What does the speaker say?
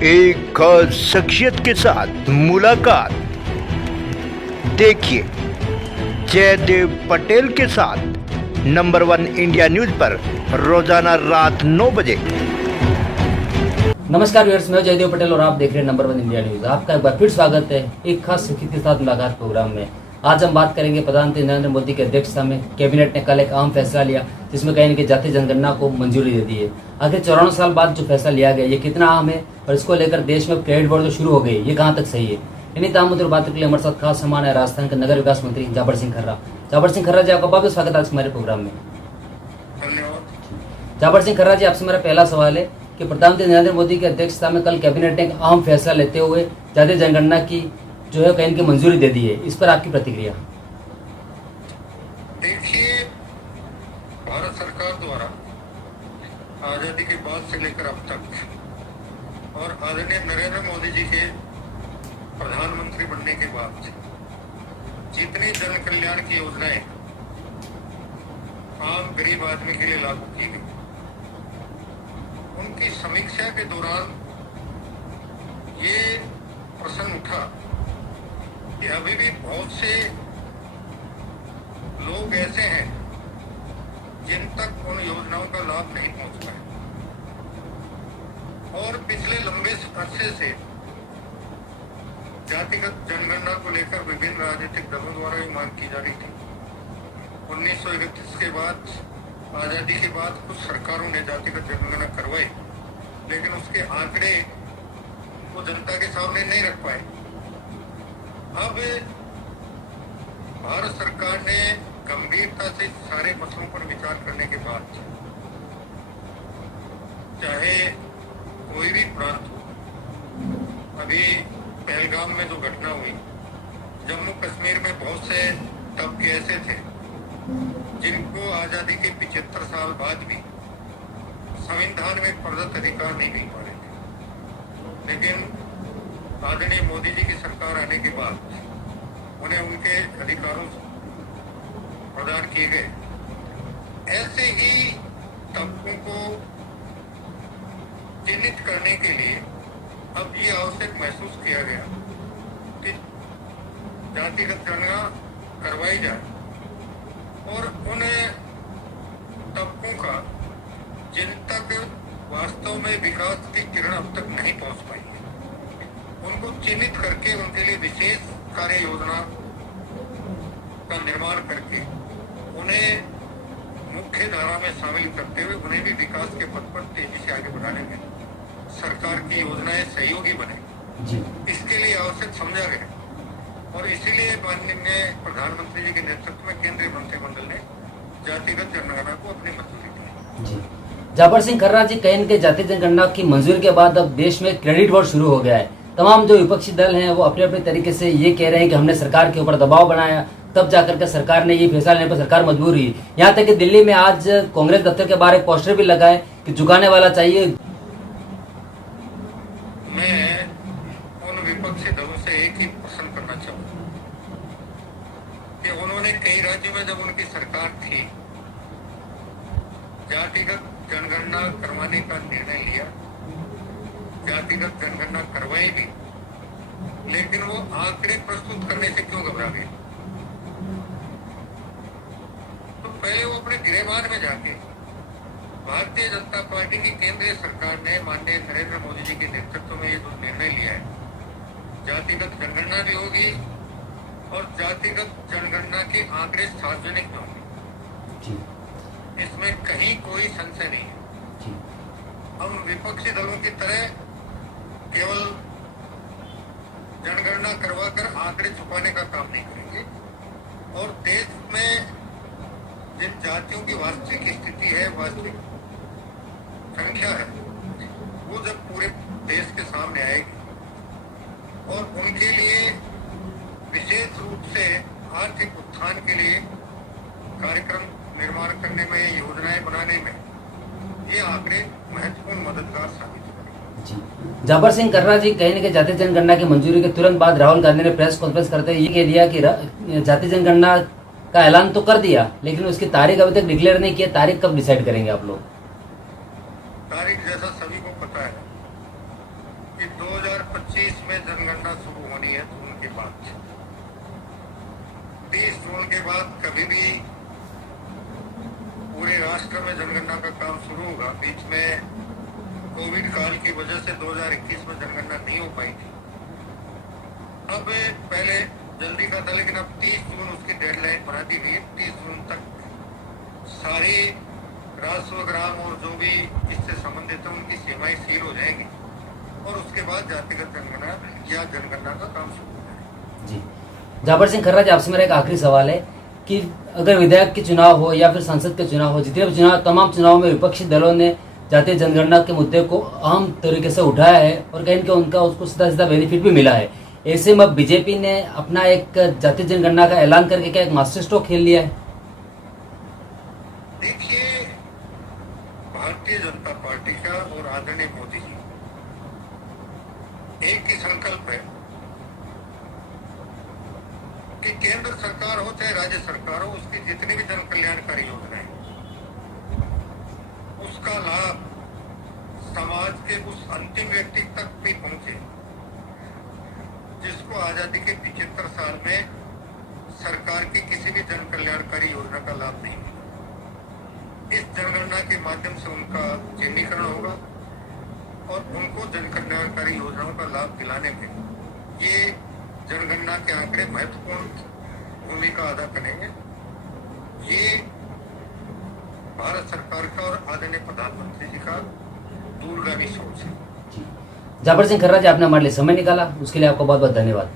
एक खास शख्सियत के साथ मुलाकात। देखिए जयदेव पटेल के साथ नंबर 1 इंडिया न्यूज पर रोजाना रात 9 बजे। नमस्कार व्यूअर्स, मैं जयदेव पटेल और आप देख रहे हैं नंबर 1 इंडिया न्यूज। आपका एक बार फिर स्वागत है एक खास शख्सियत के साथ मुलाकात प्रोग्राम में। आज हम बात करेंगे प्रधानमंत्री नरेंद्र मोदी की अध्यक्षता में कैबिनेट ने कल एक अहम फैसला लिया जिसमें कहीं कि जातीय जनगणना को मंजूरी दे दी है। आखिर 54 साल बाद जो फैसला लिया गया ये कितना अहम है और इसको लेकर देश में क्रेडिट बोर्ड जो शुरू हो गई ये कहाँ तक सही है, इन्हीं तमाम मुद्दों पर बात के लिए हमारे साथ खास मेहमान है राजस्थान के नगर विकास मंत्री जाबर सिंह खर्रा। जाबर सिंह खर्रा जी, आपका बहुत स्वागत है आज हमारे प्रोग्राम में। जाबर सिंह खर्रा जी, आपसे मेरा पहला सवाल है कि प्रधानमंत्री नरेंद्र मोदी की अध्यक्षता में कल कैबिनेट ने एक अहम फैसला लेते हुए जातीय जनगणना की जो है कहीं की मंजूरी दे दी है, इस पर आपकी प्रतिक्रिया? देखिए, भारत सरकार द्वारा आजादी के बाद से लेकर अब तक और आदरणीय नरेंद्र मोदी जी के प्रधानमंत्री बनने के बाद जितनी जन कल्याण की योजनाएं आम गरीब आदमी के लिए लागू की गई, उनकी समीक्षा के दौरान ये प्रश्न उठा कि अभी भी बहुत से लोग ऐसे हैं जिन तक उन योजनाओं का लाभ नहीं पहुंच पाए और पिछले लंबे अरसे से जातिगत जनगणना को लेकर विभिन्न राजनीतिक दलों द्वारा भी मांग की जा रही थी। 1931 के बाद आजादी के बाद कुछ सरकारों ने जातिगत जनगणना करवाई, लेकिन उसके आंकड़े वो जनता के सामने नहीं रख पाए। अब भारत सरकार ने गंभीरता से सारे मसलों पर विचार करने के बाद चाहे कोई भी प्रांत हो, अभी पहलगाम में जो घटना हुई, जम्मू कश्मीर में बहुत से तबके ऐसे थे जिनको आजादी के 75 साल बाद भी संविधान में प्रदत्त अधिकार नहीं मिल पा रहे थे, लेकिन आदरणीय मोदी जी की सरकार आने के बाद उन्हें उनके अधिकारों प्रदान किए गए। ऐसे ही तबकों को चिन्हित करने के लिए अब ये आवश्यक महसूस किया गया कि जातिगत गणना करवाई जाए और उन तबकों का जिन तक वास्तव में विकास की किरण अब तक नहीं पहुंच पाई है, उनको चिन्हित करके उनके लिए विशेष कार्य योजना का निर्माण करके उन्हें मुख्य धारा में शामिल करते हुए उन्हें भी विकास के पथ पर तेजी से आगे बढ़ाने में सरकार की योजनाएं सहयोगी बने, इसके लिए आवश्यक समझा गया और इसीलिए माननीय प्रधानमंत्री जी के नेतृत्व में केंद्रीय मंत्रिमंडल ने जातिगत जनगणना को अपनी मंजूरी दी। जाबर सिंह खर्रा जी, कहीं के जातीय जनगणना की मंजूरी के बाद अब देश में क्रेडिट बोर्ड शुरू हो गया है। तमाम जो विपक्षी दल हैं वो अपने अपने तरीके से ये कह रहे हैं कि हमने सरकार के ऊपर दबाव बनाया, तब जाकर के सरकार ने ये फैसला लेने पर सरकार मजबूर हुई। यहाँ तक कि दिल्ली में आज कांग्रेस दफ्तर के बाहर एक पोस्टर भी लगा है कि झुकाने वाला चाहिए। मैं उन विपक्षी दलों से एक ही प्रश्न करना चाहूंगा कि उन्होंने कई राज्यों में जब उनकी सरकार थी जातिगत जनगणना करवाने का निर्णय लिया, जातिगत जनगणना करवाई भी, लेकिन वो आंकड़े प्रस्तुत करने से क्यों घबरा गए? तो पहले वो अपने गिरेबान में जाके भारतीय जनता पार्टी की केंद्रीय सरकार ने माननीय नरेंद्र मोदी जी के नेतृत्व में ये जो निर्णय लिया है, जातिगत जनगणना भी होगी और जातिगत जनगणना के आंकड़े सार्वजनिक भी होंगे, इसमें कहीं कोई संशय नहीं है। हम विपक्षी दलों की तरह केवल जनगणना करवाकर आंकड़े छुपाने का काम नहीं करेंगे और देश में जिन जातियों की वास्तविक स्थिति है, वास्तविक संख्या है, वो जब पूरे देश के सामने आएगी और उनके लिए विशेष रूप से आर्थिक उत्थान के लिए कार्यक्रम निर्माण करने में, योजनाएं बनाने में ये आंकड़े महत्वपूर्ण मददगार साबित होंगे। जाबर सिंह खर्रा जी, कहीं कि जातीय जनगणना की मंजूरी के तुरंत बाद राहुल गांधी ने प्रेस कॉन्फ्रेंस करते हुए ये कह दिया कि जातीय जनगणना का ऐलान तो कर दिया लेकिन उसकी तारीख अभी तक डिक्लेयर नहीं किया। तारीख कब डिसाइड करेंगे आप लोग? तारीख जैसा सभी को पता है कि 2025 में जनगणना शुरू होनी है जून के बाद। 30 जून के बाद कभी भी पूरे राष्ट्र में जनगणना का काम शुरू होगा। बीच में कोविड काल की वजह से 2021 में जनगणना नहीं हो पाई थी। अब पहले जल्दी का था, लेकिन अब 30 जून उसकी डेडलाइन बना दी गई। 30 जून तक सारे राजस्व ग्राम और जो भी इससे संबंधित है उनकी सीमाएं सील हो जाएंगी और उसके बाद जातिगत जनगणना या जनगणना का काम शुरू हो जाएगा। जी, जाबर सिंह खर्रा जी, आपसे मेरा एक आखिरी सवाल है कि अगर विधायक के चुनाव हो या फिर संसद के चुनाव हो, जितने भी चुनाव, तमाम चुनाव में विपक्षी दलों ने जातीय जनगणना के मुद्दे को अहम तरीके से उठाया है और कहीं कि उनका उसको सीधा सीधा बेनिफिट भी मिला है। ऐसे में बीजेपी ने अपना एक जातीय जनगणना का ऐलान करके क्या एक मास्टर स्ट्रोक खेल लिया है? देखिए, भारतीय जनता पार्टी का और आदरणीय मोदी जी एक ही संकल्प है कि केंद्र सरकार हो चाहे राज्य सरकार हो, उसकी जितनी भी जन कल्याणकारी योजनाएं उसका लाभ समाज के उस अंतिम व्यक्ति तक भी पहुंचे जिसको आजादी के 75 साल में सरकार की किसी भी जन कल्याणकारी योजना का लाभ नहीं मिला। इस जनगणना के माध्यम से उनका चिन्हीकरण होगा और उनको जन कल्याणकारी योजनाओं का लाभ दिलाने में ये जनगणना के आंकड़े महत्वपूर्ण भूमिका अदा करेंगे। ये भारत सरकार का और आदरणीय प्रधानमंत्री जी का दूरगामी सोच है। जाबर सिंह खर्रा जी, आपने हमारे लिए समय निकाला, उसके लिए आपको बहुत बहुत धन्यवाद।